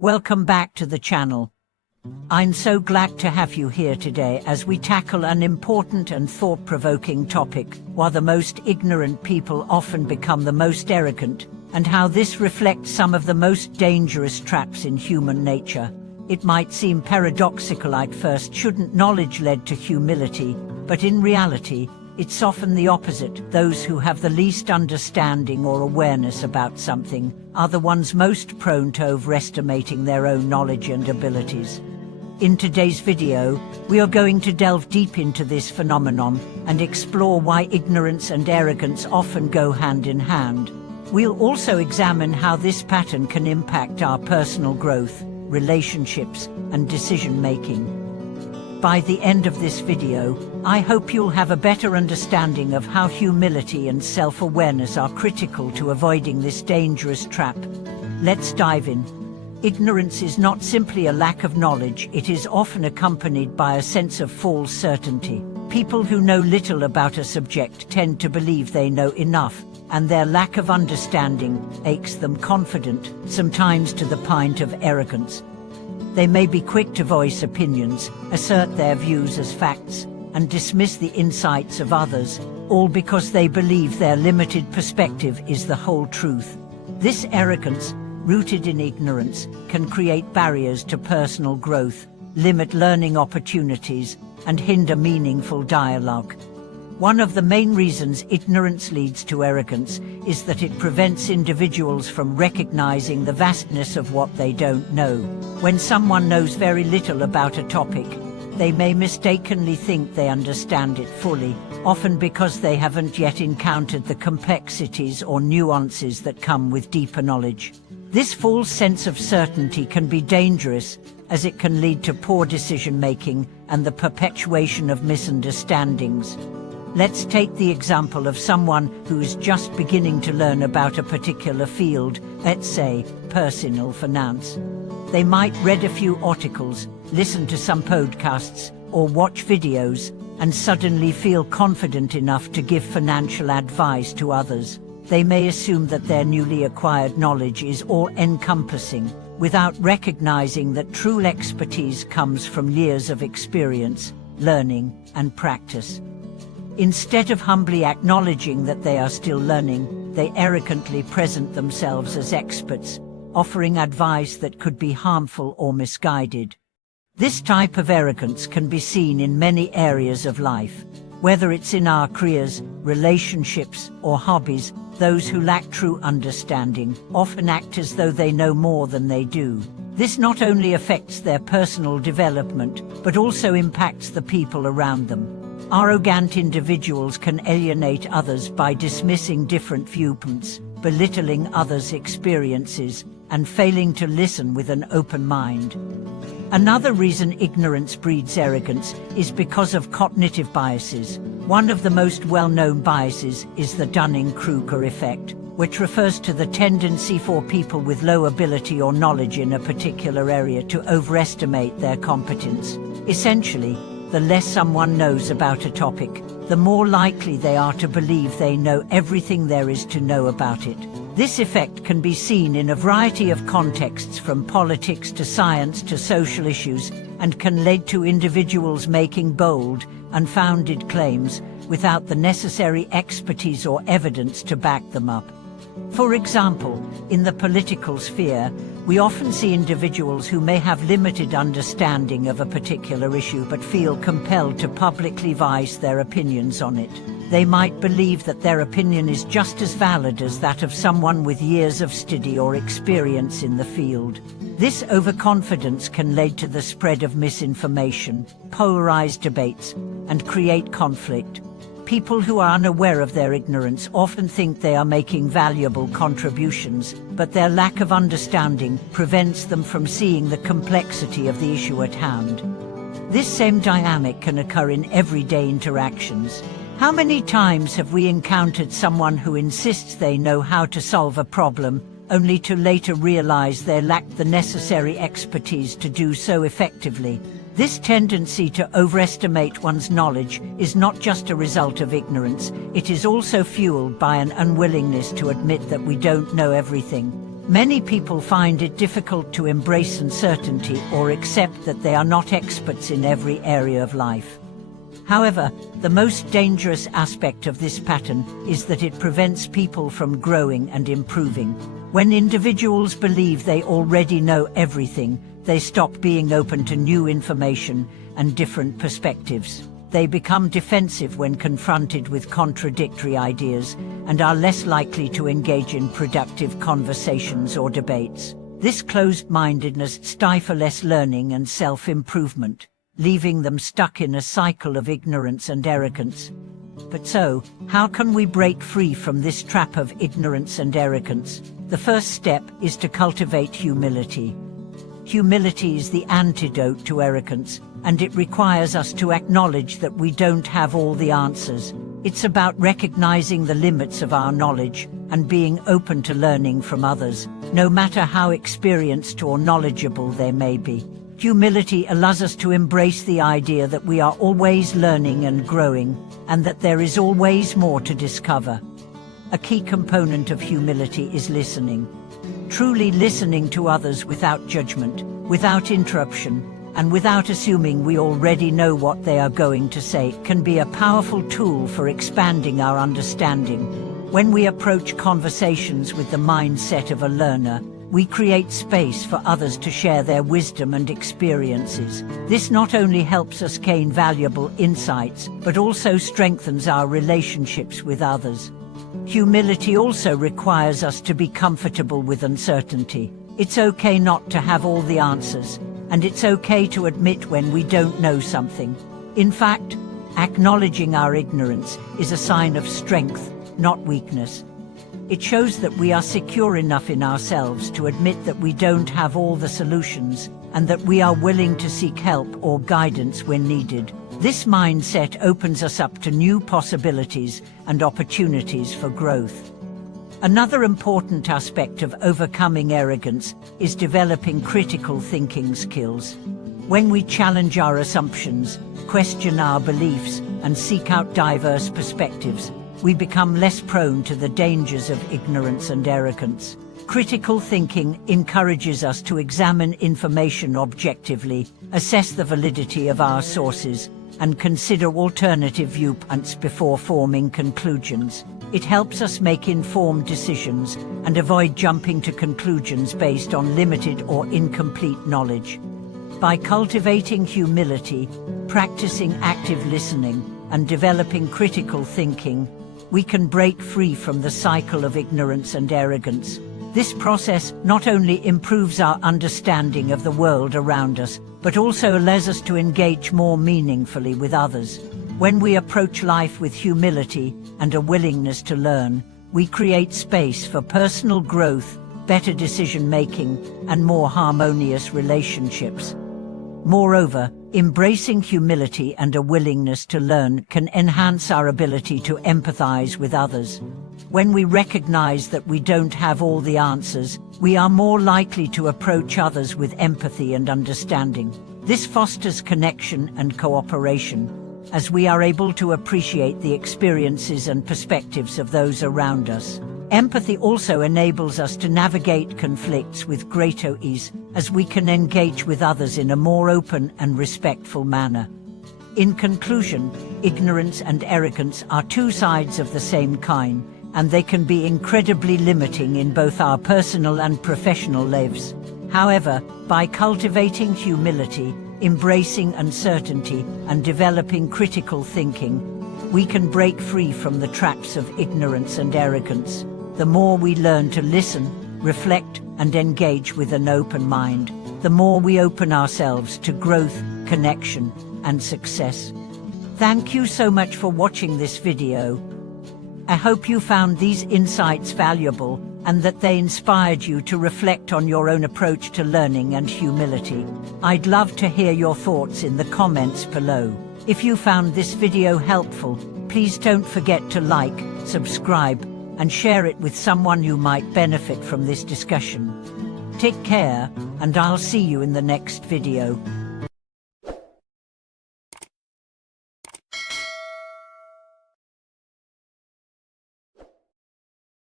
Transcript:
Welcome back to the channel. I'm so glad to have you here today as we tackle an important and thought-provoking topic, why the most ignorant people often become the most arrogant, and how this reflects some of the most dangerous traps in human nature. It might seem paradoxical at first, shouldn't knowledge lead to humility, but in reality, it's often the opposite. Those who have the least understanding or awareness about something are the ones most prone to overestimating their own knowledge and abilities. In today's video, we are going to delve deep into this phenomenon and explore why ignorance and arrogance often go hand in hand. We'll also examine how this pattern can impact our personal growth, relationships, and decision-making. By the end of this video, I hope you'll have a better understanding of how humility and self-awareness are critical to avoiding this dangerous trap. Let's dive in. Ignorance is not simply a lack of knowledge, it is often accompanied by a sense of false certainty. People who know little about a subject tend to believe they know enough, and their lack of understanding makes them confident, sometimes to the point of arrogance. They may be quick to voice opinions, assert their views as facts, and dismiss the insights of others, all because they believe their limited perspective is the whole truth. This arrogance, rooted in ignorance, can create barriers to personal growth, limit learning opportunities, and hinder meaningful dialogue. One of the main reasons ignorance leads to arrogance is that it prevents individuals from recognizing the vastness of what they don't know. When someone knows very little about a topic, they may mistakenly think they understand it fully, often because they haven't yet encountered the complexities or nuances that come with deeper knowledge. This false sense of certainty can be dangerous, as it can lead to poor decision-making and the perpetuation of misunderstandings. Let's take the example of someone who is just beginning to learn about a particular field, let's say, personal finance. They might read a few articles, listen to some podcasts, or watch videos, and suddenly feel confident enough to give financial advice to others. They may assume that their newly acquired knowledge is all-encompassing, without recognizing that true expertise comes from years of experience, learning, and practice. Instead of humbly acknowledging that they are still learning, they arrogantly present themselves as experts, offering advice that could be harmful or misguided. This type of arrogance can be seen in many areas of life. Whether it's in our careers, relationships, or hobbies, those who lack true understanding often act as though they know more than they do. This not only affects their personal development, but also impacts the people around them. Arrogant individuals can alienate others by dismissing different viewpoints, belittling others' experiences, and failing to listen with an open mind. Another reason ignorance breeds arrogance is because of cognitive biases. One of the most well-known biases is the Dunning-Kruger effect, which refers to the tendency for people with low ability or knowledge in a particular area to overestimate their competence. Essentially, the less someone knows about a topic, the more likely they are to believe they know everything there is to know about it. This effect can be seen in a variety of contexts, from politics to science to social issues, and can lead to individuals making bold, unfounded claims without the necessary expertise or evidence to back them up. For example, in the political sphere, we often see individuals who may have limited understanding of a particular issue but feel compelled to publicly voice their opinions on it. They might believe that their opinion is just as valid as that of someone with years of study or experience in the field. This overconfidence can lead to the spread of misinformation, polarized debates, and create conflict. People who are unaware of their ignorance often think they are making valuable contributions, but their lack of understanding prevents them from seeing the complexity of the issue at hand. This same dynamic can occur in everyday interactions. How many times have we encountered someone who insists they know how to solve a problem, only to later realize they lack the necessary expertise to do so effectively? This tendency to overestimate one's knowledge is not just a result of ignorance, it is also fueled by an unwillingness to admit that we don't know everything. Many people find it difficult to embrace uncertainty or accept that they are not experts in every area of life. However, the most dangerous aspect of this pattern is that it prevents people from growing and improving. When individuals believe they already know everything, they stop being open to new information and different perspectives. They become defensive when confronted with contradictory ideas and are less likely to engage in productive conversations or debates. This closed-mindedness stifles learning and self-improvement, leaving them stuck in a cycle of ignorance and arrogance. But so, how can we break free from this trap of ignorance and arrogance? The first step is to cultivate humility. Humility is the antidote to arrogance, and it requires us to acknowledge that we don't have all the answers. It's about recognizing the limits of our knowledge and being open to learning from others, no matter how experienced or knowledgeable they may be. Humility allows us to embrace the idea that we are always learning and growing, and that there is always more to discover. A key component of humility is listening. Truly listening to others without judgment, without interruption, and without assuming we already know what they are going to say can be a powerful tool for expanding our understanding. When we approach conversations with the mindset of a learner, we create space for others to share their wisdom and experiences. This not only helps us gain valuable insights, but also strengthens our relationships with others. Humility also requires us to be comfortable with uncertainty. It's okay not to have all the answers, and it's okay to admit when we don't know something. In fact, acknowledging our ignorance is a sign of strength, not weakness. It shows that we are secure enough in ourselves to admit that we don't have all the solutions, and that we are willing to seek help or guidance when needed. This mindset opens us up to new possibilities and opportunities for growth. Another important aspect of overcoming arrogance is developing critical thinking skills. When we challenge our assumptions, question our beliefs, and seek out diverse perspectives, we become less prone to the dangers of ignorance and arrogance. Critical thinking encourages us to examine information objectively, assess the validity of our sources, and consider alternative viewpoints before forming conclusions. It helps us make informed decisions and avoid jumping to conclusions based on limited or incomplete knowledge. By cultivating humility, practicing active listening, and developing critical thinking, we can break free from the cycle of ignorance and arrogance. This process not only improves our understanding of the world around us, but also allows us to engage more meaningfully with others. When we approach life with humility and a willingness to learn, we create space for personal growth, better decision-making, and more harmonious relationships. Moreover, embracing humility and a willingness to learn can enhance our ability to empathize with others. When we recognize that we don't have all the answers, we are more likely to approach others with empathy and understanding. This fosters connection and cooperation, as we are able to appreciate the experiences and perspectives of those around us. Empathy also enables us to navigate conflicts with greater ease, as we can engage with others in a more open and respectful manner. In conclusion, ignorance and arrogance are two sides of the same coin, and they can be incredibly limiting in both our personal and professional lives. However, by cultivating humility, embracing uncertainty, and developing critical thinking, we can break free from the traps of ignorance and arrogance. The more we learn to listen, reflect, and engage with an open mind, the more we open ourselves to growth, connection, and success. Thank you so much for watching this video. I hope you found these insights valuable and that they inspired you to reflect on your own approach to learning and humility. I'd love to hear your thoughts in the comments below. If you found this video helpful, please don't forget to like, subscribe, and share it with someone who might benefit from this discussion. Take care, and I'll see you in the next video.